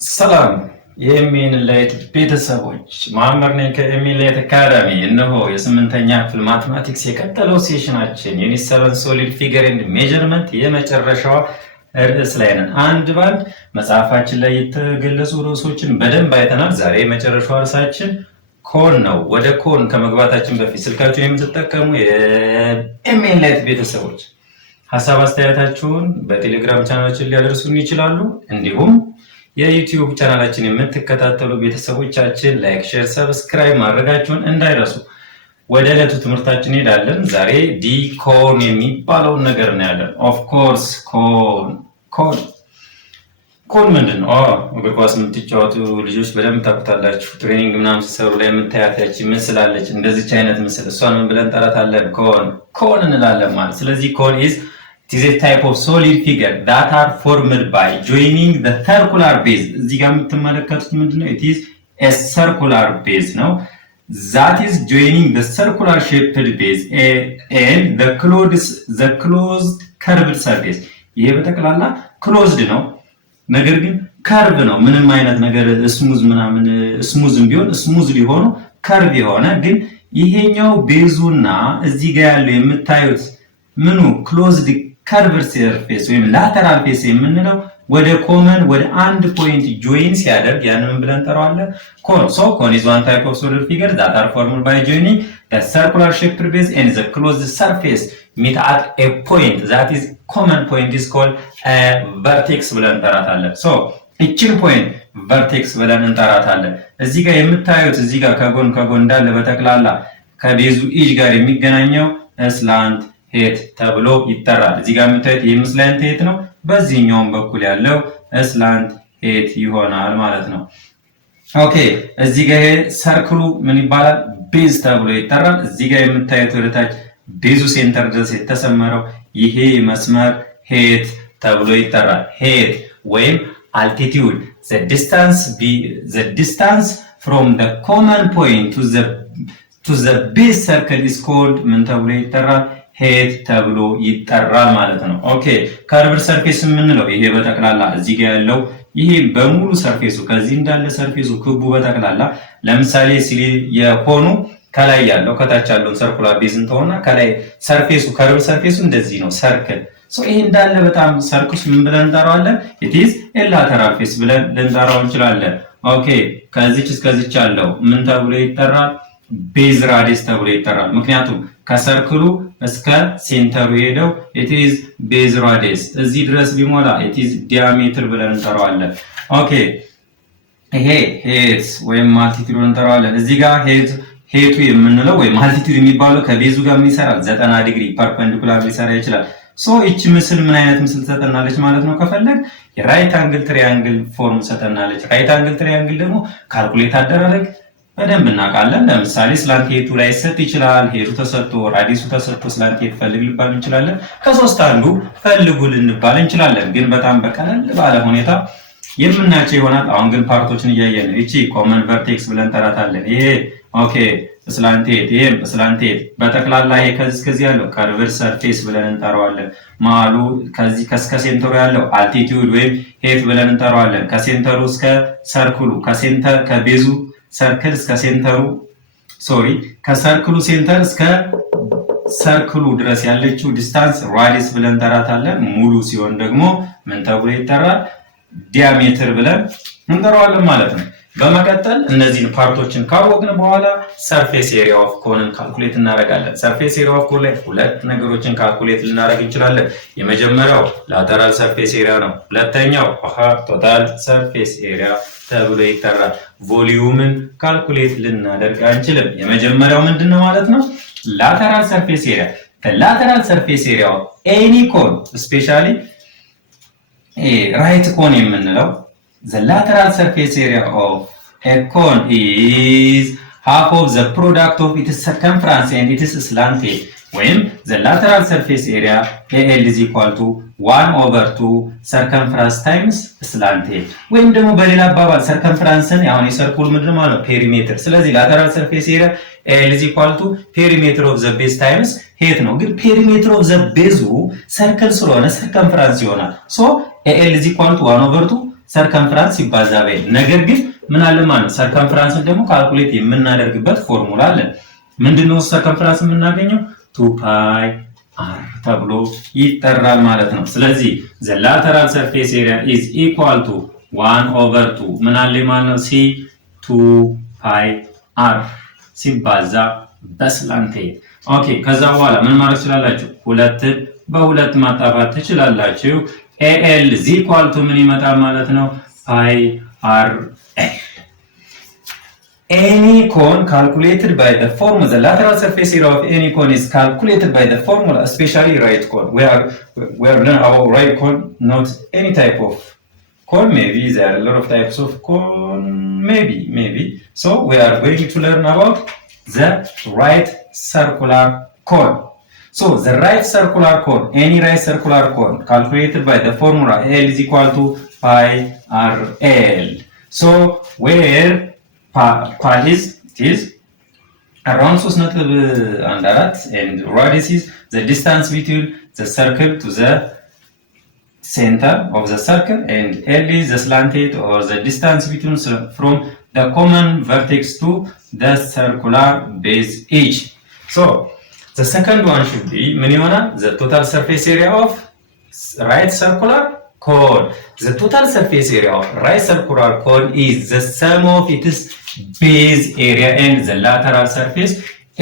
ሰላም የኤምኤንላይት ቤተሰቦች መሐመድ ነኝ ከኤምኤንላይት አካዳሚ። እነሆ የስምንተኛ ክፍል ማትማቲክስ የቀጠለው ሴሽናችን ዩኒት 7 ሶሊድ ፊገር ኤንድ ሜጀርመንት የመጨረሻዋ ርዕስ ላይ ነን። አንድ ባንድ መጽሐፋችን ላይ የተገለጹ ርዕሶችን በደንብ አይተናል። ዛሬ የመጨረሻው ርዕሳችን ኮን ነው። ወደ ኮን ከመግባታችን በፊት ስልካችሁን የምትጠቀሙ የኤምኤንላይት ቤተሰቦች ሀሳብ አስተያየታችሁን በቴሌግራም ቻናላችን ሊያደርሱን ይችላሉ። እንዲሁም የዩቲዩብ ቻናላችን የምትከታተሉ ቤተሰቦቻችን ላይክ፣ ሼር፣ ሰብስክራይብ ማድረጋችሁን እንዳይረሱ። ወደ ዕለቱ ትምህርታችን እንሄዳለን። ዛሬ ዲኮን የሚባለውን ነገር እናያለን። ኦፍ ኮርስ ኮን ምንድን ነው? እግር ኳስ የምትጫወቱ ልጆች በደንብ ታውቁታላችሁ። ትሬኒንግ ምናምን ሲሰሩ ላይ የምታያት ያቺ ምስል አለች፣ እንደዚች አይነት ምስል። እሷን ምን ብለን እንጠራታለን? ኮን እንላለን ማለት። ስለዚህ ኮን ኢዝ it is a type of solid figure that are formed by joining the circular base. እዚህ ጋር የምትመለከቱት ምንድነው? it is a circular base ነው that is joining the circular shaped base and the closed curved surface. ይሄ በጠቅላላ closed ነው፣ ነገር ግን ከርቭ ነው። ምንም አይነት ነገር ስሙዝ ምናምን ስሙዝም ቢሆን ስሙዝ ሊሆኑ ከርቭ የሆነ ግን ይሄኛው ቤዙና እዚህ ጋር ያለው የምታዩት ምኑ ክሎዝድ ከርቭድ ሰርፌስ ወይም ላተራል ፌስ የምንለው ወደ ኮመን ወደ አንድ ፖይንት ጆይን ሲያደርግ ያንን ብለን እንጠራዋለን ኮን። ሶ ኮን is one type of solid figure that are formed by joining the circular shaped base and the closed surface meet at a point that is common point is called a vertex ብለን እንጠራታለን። ሶ እቺን ፖይንት ቨርቴክስ ብለን እንጠራታለን። እዚህ ጋር የምታዩት እዚህ ጋር ከጎን እንዳለ በጠቅላላ ከቤዙ ኢጅ ጋር የሚገናኘው ስላንት ሄት ተብሎ ይጠራል። እዚህ ጋር የምታዩት ይሄ ስላንት ሄት ነው። በዚህኛውም በኩል ያለው ስላንት ሄት ይሆናል ማለት ነው። ኦኬ እዚህ ጋር ሰርክሉ ምን ይባላል? ቤዝ ተብሎ ይጠራል። እዚህ ጋር የምታዩት ወደታች ቤዙ ሴንተር ድረስ የተሰመረው ይሄ መስመር ሄት ተብሎ ይጠራል። ሄት ወይም altitude, the distance from the common point to the base circle is called ምን ተብሎ ይጠራል? ሄት ተብሎ ይጠራል ማለት ነው። ኦኬ ከርቭድ ሰርፌስ የምንለው ይሄ በጠቅላላ እዚህ ጋር ያለው ይሄ በሙሉ ሰርፌሱ ከዚህ እንዳለ ሰርፌሱ ክቡ በጠቅላላ ለምሳሌ የኮኑ ከላይ ያለው ከታች ያለውን ሰርኩላር ቤዝን ተሆና ከላይ ሰርፌሱ ከርቭድ ሰርፌሱ እንደዚህ ነው ሰርክል። ሶ ይሄ እንዳለ በጣም ሰርክስ ምን ብለን እንጠራዋለን? it is a lateral face ብለን ልንጠራው እንችላለን። ኦኬ ከዚች እስከዚች ያለው ምን ተብሎ ይጠራል? ቤዝ ራዲየስ ተብሎ ይጠራል። ምክንያቱም ከሰርክሉ እስከ ሴንተሩ ሄደው it is ቤዝ ራዲየስ እዚህ ድረስ ቢሞላ it is ዲያሜትር ብለን እንጠራዋለን። ኦኬ ይሄ ሄት ወይም አልቲቲዩድ እንጠራዋለን። እዚህ ጋር ሄቱ የምንለው ወይም አልቲቲዩድ የሚባለው ከቤዙ ጋር ምን ይሰራል? 90 ዲግሪ ፐርፔንዲኩላር ሊሰራ ይችላል። ሶ እቺ ምስል ምን አይነት ምስል ትሰጠናለች ማለት ነው? ከፈለግ የራይት አንግል ትሪያንግል ፎርም ትሰጠናለች። ራይት አንግል ትሪያንግል ደግሞ ካልኩሌት አደረግ በደንብ እናውቃለን። ለምሳሌ ስላንት ሄቱ ላይ ሰጥ ይችላል። ሄቱ ተሰጥቶ ራዲየሱ ተሰጥቶ ስላንት ሄት ፈልግ ልባል እንችላለን። ከሶስት አንዱ ፈልጉ ልንባል እንችላለን። ግን በጣም በቀለል ባለ ሁኔታ የምናቸው ይሆናል። አሁን ግን ፓርቶችን እያየን ነው። እቺ ኮመን ቨርቴክስ ብለን ተራታለን። ይሄ ኦኬ ስላንት ሄት፣ ይሄ ስላንት ሄት በጠቅላላ ይሄ ከዚህ እስከዚህ ያለው ከርቭድ ሰርፌስ ብለን እንጠራዋለን። ማሉ ከዚህ እስከ ሴንተሩ ያለው አልቲቲዩድ ወይም ሄት ብለን እንጠራዋለን። ከሴንተሩ እስከ ሰርክሉ ከቤዙ ሰርክል እስከ ሴንተሩ ከሰርክሉ ሴንተር እስከ ሰርክሉ ድረስ ያለችው ዲስታንስ ራዲየስ ብለን እንጠራታለን። ሙሉ ሲሆን ደግሞ ምን ተብሎ ይጠራል? ዲያሜትር ብለን እንጠራዋለን ማለት ነው። በመቀጠል እነዚህን ፓርቶችን ካወቅን በኋላ ሰርፌስ ኤሪያ ኦፍ ኮንን ካልኩሌት እናደርጋለን። ሰርፌስ ኤሪያ ኦፍ ኮን ላይ ሁለት ነገሮችን ካልኩሌት ልናደርግ እንችላለን። የመጀመሪያው ላተራል ሰርፌስ ኤሪያ ነው። ሁለተኛው ቶታል ሰርፌስ ኤሪያ ተብሎ ይጠራል። ቮሊዩምን ካልኩሌት ልናደርግ አንችልም። የመጀመሪያው ምንድነው ማለት ነው? ላተራል ሰርፌስ ኤሪያ ከላተራል ሰርፌስ ኤሪያ ኦፍ ኤኒ ኮን ስፔሻሊ ራይት ኮን የምንለው the lateral surface area of a cone is half of the product of its circumference and its slant head ወይም the lateral surface area AL is equal to 1/2 circumference times slant head ወይም ደግሞ በሌላ አባባል circumferenceን ያሁን የሰርኩል ምንድን ማለት ነው? ፔሪሜትር። ስለዚህ lateral surface area AL is equal to perimeter of the base times head ነው። ግን perimeter of the base ሰርክል ስለሆነ circumference ይሆናል። so AL is equal to 1/2 ሰርከምፍራንስ ሲባዛ በኤል። ነገር ግን ምን አለ ማለት ሰርከምፍራንስን ደግሞ ካልኩሌት የምናደርግበት ፎርሙላ አለ። ምንድነው ሰርከምፍራንስ የምናገኘው 2 ፓይ አር ተብሎ ይጠራል ማለት ነው። ስለዚህ the lateral surface area is equal to 1/2 ምን አለ ማለት ነው ሲ 2 ፓይ አር ሲባዛ በስላንት ሄድ። ኦኬ ከዛ በኋላ ምን ማድረግ ትችላላችሁ? ሁለትን በሁለት ማጣፋት ትችላላችሁ። ኤል is equal to ምን ይመጣል ማለት ነው ፓይ አር ኤል። Any cone calculated by the formula, the lateral surface area of any cone is calculated by the formula, especially right cone. We are learning about right cone, not any type of cone. Maybe there are a lot of types of cone. Maybe. So we are going to learn about the right circular cone. So the right circular cone, any right circular cone calculated by the formula L is equal to pi r L. So where pi is around 3.14 and radius is the distance between the circle to the center of the circle, and L is the slanted or the distance between from the common vertex to the circular base each. So the second one should be the total surface area of right circular cone. The total surface area of right circular cone is the sum of its base area and the lateral surface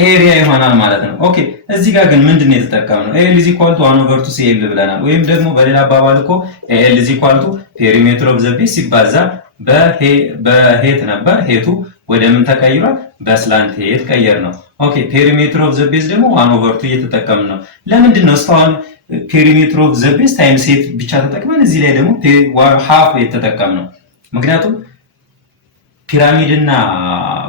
area ይሆናል ማለት ነው። ኦኬ እዚህ ጋር ግን ምንድነው የተጠቀምነው? L is equal to 1/2 CL ብለናል። ወይም ደግሞ በሌላ አባባል እኮ L is equal to perimeter of the base ሲባዛ በሄት ነበር። ሄቱ ወደ ምን ተቀይሯል? በስላንት ሄት ቀየር ነው። ኦኬ ፔሪሜትር ኦፍ ዘ ቤዝ ደግሞ 1/2 እየተጠቀምን ነው። ለምንድን ነው እስካሁን ፔሪሜትር ኦፍ ዘ ቤዝ ታይምስ ሄት ብቻ ተጠቅመን እዚህ ላይ ደግሞ ሃፍ የተጠቀምነው? ምክንያቱም ፒራሚድ እና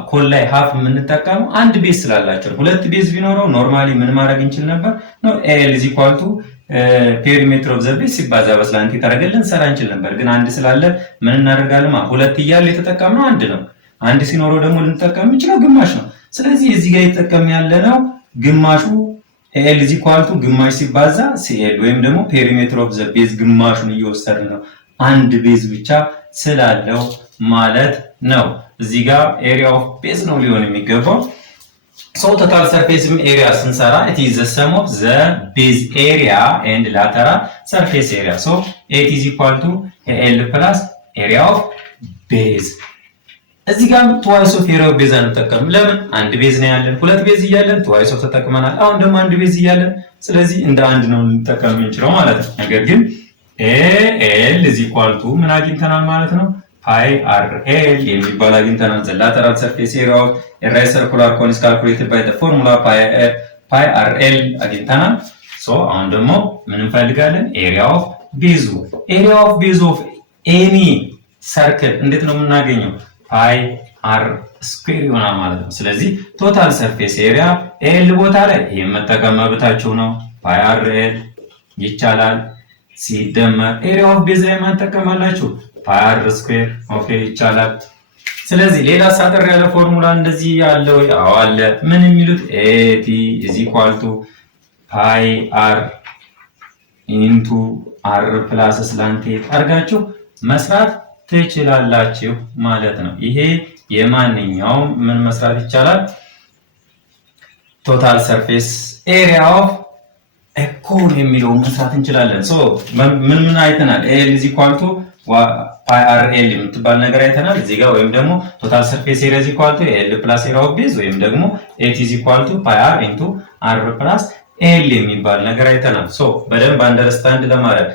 ኮን ላይ ሃፍ የምንጠቀመው አንድ ቤዝ ስላላቸው። ሁለት ቤዝ ቢኖረው ኖርማሊ ምን ማድረግ እንችል ነበር ነው ኤል ኢዝ ኢኳል ቱ ፔሪሜትር ኦፍ ዘ ቤዝ ሲባዛ በስላንት ታደርገልን ሰራ እንችል ነበር። ግን አንድ ስላለ ምን እናደርጋለን? ሁለት እያለ የተጠቀምነው አንድ ነው። አንድ ሲኖረው ደግሞ ልንጠቀም እንችለው ግማሽ ነው። ስለዚህ እዚህ ጋር የተጠቀምን ያለ ነው ግማሹ ኤል ኢዝ ኢኳል ቱ ግማሽ ሲባዛ ሲኤል ወይም ደግሞ ፔሪሜትር ኦፍ ዘ ቤዝ ግማሹን እየወሰድን ነው አንድ ቤዝ ብቻ ስላለው ማለት ነው። እዚህ ጋር ኤሪያ ኦፍ ቤዝ ነው ሊሆን የሚገባው። ሶ ቶታል ሰርፌስም ኤሪያ ስንሰራ it is the sum of the base area and lateral surface area. So it is equal to L plus area of base. እዚህ ጋር twice of area of base አንጠቀምም። ለምን? አንድ ቤዝ ነው ያለን። ሁለት ቤዝ እያለን twice of ተጠቅመናል። አሁን ደግሞ አንድ ቤዝ እያለን ስለዚህ እንደ አንድ ነው ልንጠቀም እንችለው ማለት ነው። ነገር ግን L is equal to ምን አግኝተናል ማለት ነው? pi r L የሚባል አግኝተናል። the lateral surface area of a right circular cone is calculated by the formula pi r L አግኝተናል። ሶ አሁን ደግሞ ምን እንፈልጋለን? area of base of any circle እንዴት ነው የምናገኘው? pi r ስኩዌር ይሆናል ማለት ነው። ስለዚህ ቶታል ሰርፌስ ኤሪያ L ቦታ ላይ ይሄን መጠቀም መብታችሁ ነው። pi r L ይቻላል። ሲደመር ኤሪያ ኦፍ ቤዝ ላይ ማን ተጠቀማላችሁ? pi r ስኩዌር ኦኬ ይቻላል። ስለዚህ ሌላ ሳጠር ያለ ፎርሙላ እንደዚህ ያለው ያው አለ። ምን የሚሉት AT is equal to pi r into r plus slant አድርጋችሁ መስራት ትችላላችሁ ማለት ነው። ይሄ የማንኛውም ምን መስራት ይቻላል? ቶታል ሰርፌስ ኤሪያ ኦፍ ኮን የሚለው መስራት እንችላለን። ሶ ምን አይተናል? L is equal to pi r L የምትባል ነገር አይተናል እዚህ ጋር። ወይም ደግሞ ቶታል ሰርፌስ ኤሪያ is equal to L plus area of base ወይም ደግሞ AT is equal to pi r into r plus L የሚባል ነገር አይተናል። ሶ በደንብ አንደርስታንድ ለማድረግ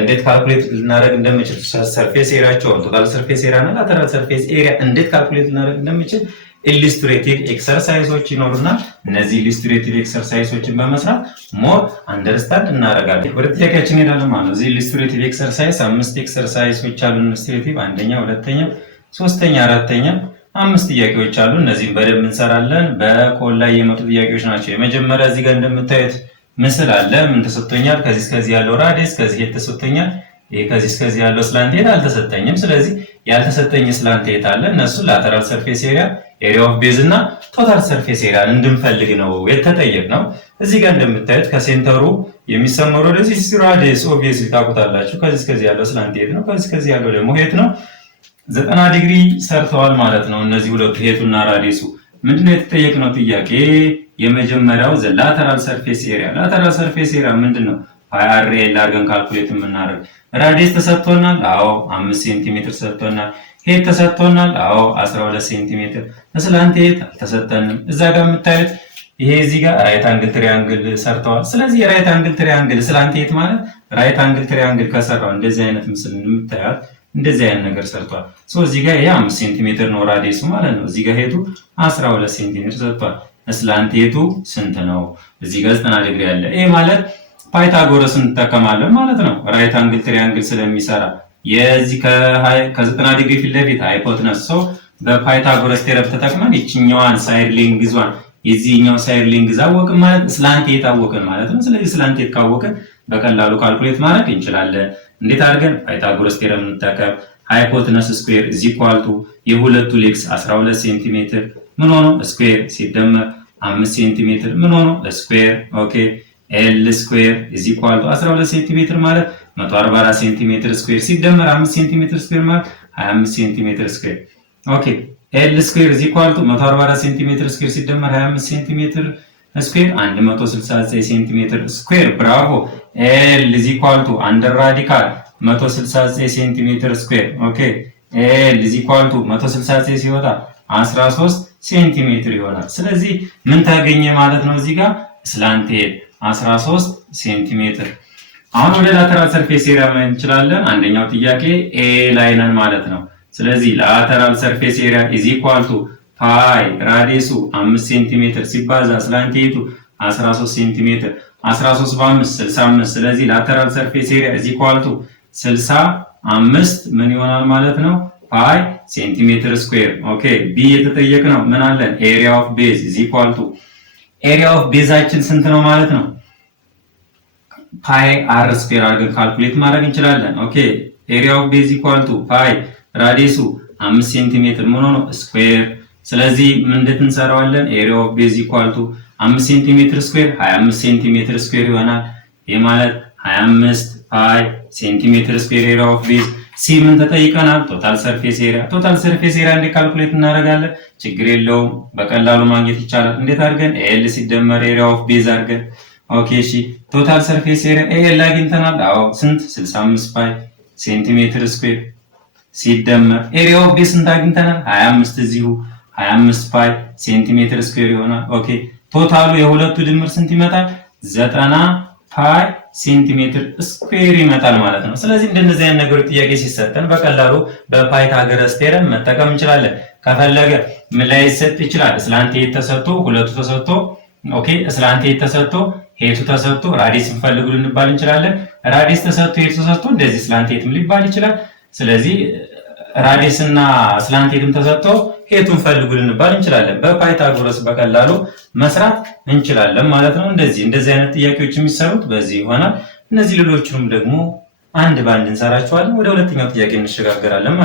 እንዴት ካልኩሌት ልናደርግ እንደምንችል ሰርፌስ ኤሪያቸውን ቶታል ሰርፌስ ኤሪያ እና ላተራል ሰርፌስ ኤሪያ እንዴት ካልኩሌት ልናደርግ እንደምንችል ኢሉስትሬቲቭ ኤክሰርሳይዞች ይኖሩና እነዚህ ኢሉስትሬቲቭ ኤክሰርሳይዞችን በመስራት ሞር አንደርስታንድ እናደርጋለን። ወደ ጥያቄያችን እንሄዳለን ማለት ነው። እዚህ ኢሉስትሬቲቭ ኤክሰርሳይዝ 5 ኤክሰርሳይዞች አሉ። ኢሉስትሬቲቭ አንደኛ፣ ሁለተኛ፣ ሶስተኛ፣ አራተኛ 5 ጥያቄዎች አሉ። እነዚህን በደንብ እንሰራለን። በኮል ላይ የመጡ ጥያቄዎች ናቸው። የመጀመሪያ እዚህ ጋር እንደምታዩት ምስል አለ። ምን ተሰጥቶኛል? ከዚህ እስከዚህ ያለው ራዲየስ ከዚህ ተሰጥቶኛል። ይሄ ከዚህ እስከዚህ ያለው ስላንት ሄት አልተሰጠኝም። ስለዚህ ያልተሰጠኝ ስላንት ሄት አለ። እነሱ ላተራል ሰርፌስ ኤሪያ፣ ኤሪያ ኦፍ ቤዝ እና ቶታል ሰርፌስ ኤሪያን እንድንፈልግ ነው የተጠየቅነው። እዚህ ጋር እንደምታዩት ከሴንተሩ የሚሰመሩ ወደዚህ ራዲየስ ኦብቪየስሊ ታውቁታላችሁ። ከዚህ እስከዚህ ያለው ስላንት ሄት ነው። ከዚህ እስከዚህ ያለው ደግሞ ሄት ነው። 90 ዲግሪ ሰርተዋል ማለት ነው እነዚህ ሁለቱ ሄቱና ራዲየሱ። ምንድነው የተጠየቅነው ጥያቄ? የመጀመሪያው ላተራል ሰርፌስ ኤሪያ። ላተራል ሰርፌስ ኤሪያ ምንድነው? ፓይ አር ኤል አድርገን ካልኩሌት የምናደርግ። ራዲየስ ተሰጥቶናል። አዎ 5 ሴንቲሜትር ተሰጥቶናል። ሄት ተሰጥቶናል። አዎ 12 ሴንቲሜትር። ስላንት ሄት አልተሰጠንም። እዛ ጋር የምታዩት ይሄ እዚህ ጋር ራይት አንግል ትሪያንግል ሰርተዋል። ስለዚህ የራይት አንግል ትሪያንግል ስላንት ሄት ማለት ራይት አንግል ትሪያንግል ከሰራው እንደዚህ አይነት ምስል የምታዩት እንደዚህ አይነት ነገር ሰርቷል። እዚህ ጋር ይሄ 5 ሴንቲሜትር ነው ራዲየሱ ማለት ነው። እዚህ ጋር ሄቱ 12 ሴንቲሜትር ሰጥቷል። ስላንት ሄቱ ስንት ነው? እዚህ ጋር 90 ዲግሪ አለ። ይሄ ማለት ፓይታጎረስ እንጠቀማለን ማለት ነው። ራይት አንግል ትሪያንግል ስለሚሰራ የዚህ ከ90 ዲግሪ ፊት ለፊት ሃይፖትነስ ሰው በፓይታጎረስ ቴረም ተጠቅመን ይችኛዋን ሳይድ ሌንግዟን የዚህኛው ሳይድ ሌንግዝ አወቅን ማለት ስላንት ሄት አወቅን ማለት ነው። ስለዚህ ስላንት ሄት ካወቅን በቀላሉ ካልኩሌት ማድረግ እንችላለን። እንዴት አድርገን? ፓይታጎረስ ቴረም እንጠቀም። ሃይፖትነስ ስኩዌር ኢዝ ኢኳል ቱ የሁለቱ ሌግስ 12 ሴንቲሜትር ምን ሆኖ ስኩዌር ሲደመር 5 ሴንቲሜትር ምን ሆኖ ስኩዌር። ኦኬ ኤል ስኩዌር ኢዝ ኢኳል ቱ 12 ሴንቲሜትር ማለት 144 ሴንቲሜትር ስኩዌር ሲደመር 5 ሴንቲሜትር ስኩዌር ማለት 25 ሴንቲሜትር ስኩዌር። ኦኬ ኤል ስኩዌር ኢዝ ኢኳል ቱ 144 ሴንቲሜትር ስኩዌር ሲደመር 25 ሴንቲሜትር ስኩዌር 169 ሴንቲሜትር ስኩዌር። ብራቮ። ኤል ኢዝ ኢኳል ቱ አንደር ራዲካል 169 ሴንቲሜትር ስኩዌር። ኦኬ ኤል ኢዝ ኢኳል ቱ 169 ሲወጣ 13 ሴንቲሜትር ይሆናል። ስለዚህ ምን ታገኘ ማለት ነው? እዚህ ጋር ስላንት ሄት 13 ሴንቲሜትር። አሁን ወደ ላተራል ሰርፌስ ኤሪያ ማየት እንችላለን። አንደኛው ጥያቄ ኤ ላይ ነን ማለት ነው። ስለዚህ ላተራል ሰርፌስ ኤሪያ ኢዝ ኢኳል ቱ ፓይ ራዲየሱ 5 ሴንቲሜትር ሲባዛ ስላንት ሄቱ 13 ሴንቲሜትር 13 በ5 65። ስለዚህ ላተራል ሰርፌስ ኤሪያ ኢዝ ኢኳል ቱ 65 ምን ይሆናል ማለት ነው? ፓይ ሴንቲሜትር ስኩዌር። ኦኬ ቢ የተጠየቅነው ምን አለን? ኤሪያ ኦፍ ቤዝ ኢዝ ኢኳል ቱ ኤሪያ ኦፍ ቤዛችን ስንት ነው ማለት ነው? ፓይ አር ስኩዌር አድርገን ካልኩሌት ማድረግ እንችላለን። ኦኬ ኤሪያ ኦፍ ቤዝ ኢኳል ቱ ፓይ ራዲየሱ 5 ሴንቲሜትር ምን ሆኖ ስኩዌር። ስለዚህ ምን እንሰራዋለን? ኤሪያ ኦፍ ቤዝ ኢኳል ቱ 5 ሴንቲሜትር ስኩዌር 25 ሴንቲሜትር ስኩዌር ይሆናል። ይህ ማለት 25 ፓይ ሴንቲሜትር ስኩዌር ኤሪያ ኦፍ ቤዝ። ሲ ምን ተጠይቀናል? ቶታል ሰርፌስ ኤሪያ። ቶታል ሰርፌስ ኤሪያ እንዴት ካልኩሌት እናደርጋለን? ችግር የለውም በቀላሉ ማግኘት ይቻላል። እንዴት አድርገን? ኤል ሲደመር ኤሪያ ኦፍ ቤዝ አድርገን። ኦኬ እሺ ቶታል ሰርፌስ ኤሪያ ኤል አግኝተናል። አዎ ስንት? 65 ፓይ ሴንቲሜትር ስኩዌር ሲደመር ኤሪያ ኦፍ ቤዝ ስንት አግኝተናል? 25 እዚሁ 25 ፓይ ሴንቲሜትር ስኩዌር ይሆናል። ኦኬ ቶታሉ የሁለቱ ድምር ስንት ይመጣል? 90 ፓይ ሴንቲሜትር ስኩዌር ይመጣል ማለት ነው። ስለዚህ እንደነዚህ አይነት ነገሮች ጥያቄ ሲሰጠን በቀላሉ በፓይታጎረስ ቴረም መጠቀም እንችላለን። ከፈለገ ምን ላይ ይሰጥ ይችላል? ስላንት ሄት ተሰጥቶ ሁለቱ ተሰጥቶ ኦኬ ስላንት ሄት ተሰጥቶ ሄቱ ተሰጥቶ ራዲየስ እንፈልጉ ልንባል እንችላለን። ራዲየስ ተሰጥቶ ሄቱ ተሰጥቶ እንደዚህ ስላንት ሄትም ሊባል ይችላል። ስለዚህ ራዲየስ እና ስላንት ሄትም ተሰጥቶ ሄቱን ፈልጉ ልንባል እንችላለን። በፓይታጎረስ በቀላሉ መስራት እንችላለን ማለት ነው። እንደዚህ አይነት ጥያቄዎች የሚሰሩት በዚህ ይሆናል። እነዚህ ሌሎችንም ደግሞ አንድ ባንድ እንሰራቸዋለን። ወደ ሁለተኛው ጥያቄ እንሸጋገራለን።